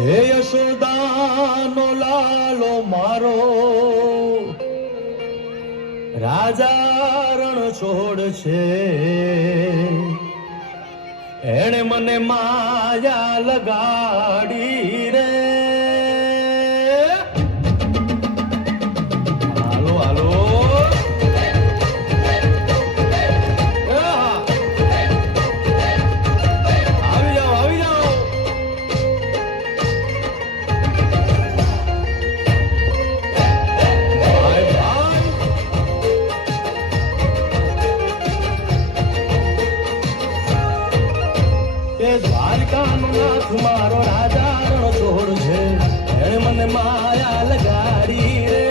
હે યશોદાનો લાલો મારો રાજા રણ છોડ છે, એણે મને માયા લગાડી રે. હાલો હાલો આવી જાઓ આવી જાઓ. દ્વારકાનો નાથ મારો રાજા રણ છોડ છે, એણે મને માયા લગાડી રે.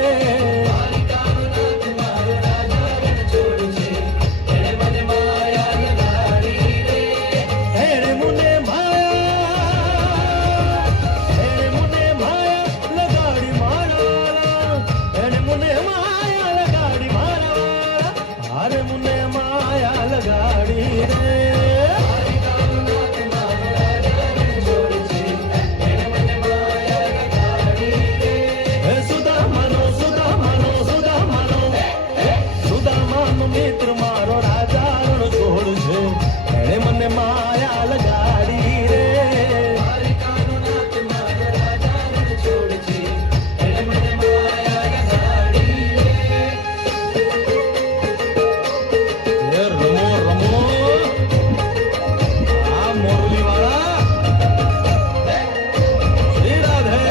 દ્વારકાનો નાથ મારો રાજા રણ છોડ છે, એણે મને માયા લગાડી રે. એણે મને માયા લગાડી મારા, એણે મને માયા લગાડી મારા, હારે મને માયા લગાડી રે. મિત્ર મારો રાજા રણ છોડ છે, એણે મને માયા લગાડી રે. દ્વારકાનો નાથ મારો રાજા રણ છોડ છે, એણે મને માયા લગાડી રે. રમો રમો આ મોરલી વાળા શ્રી રાધે.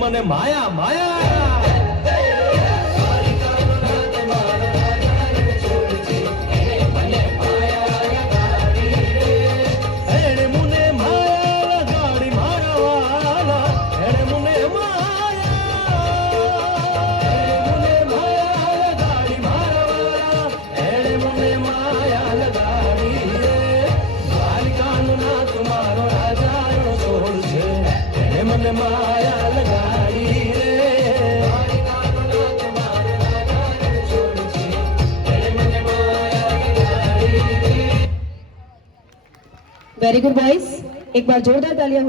મને માયા માયા મને માયા લગાડી રે. वेरी गुड बॉयज, एक बार जोरदार तालियां हो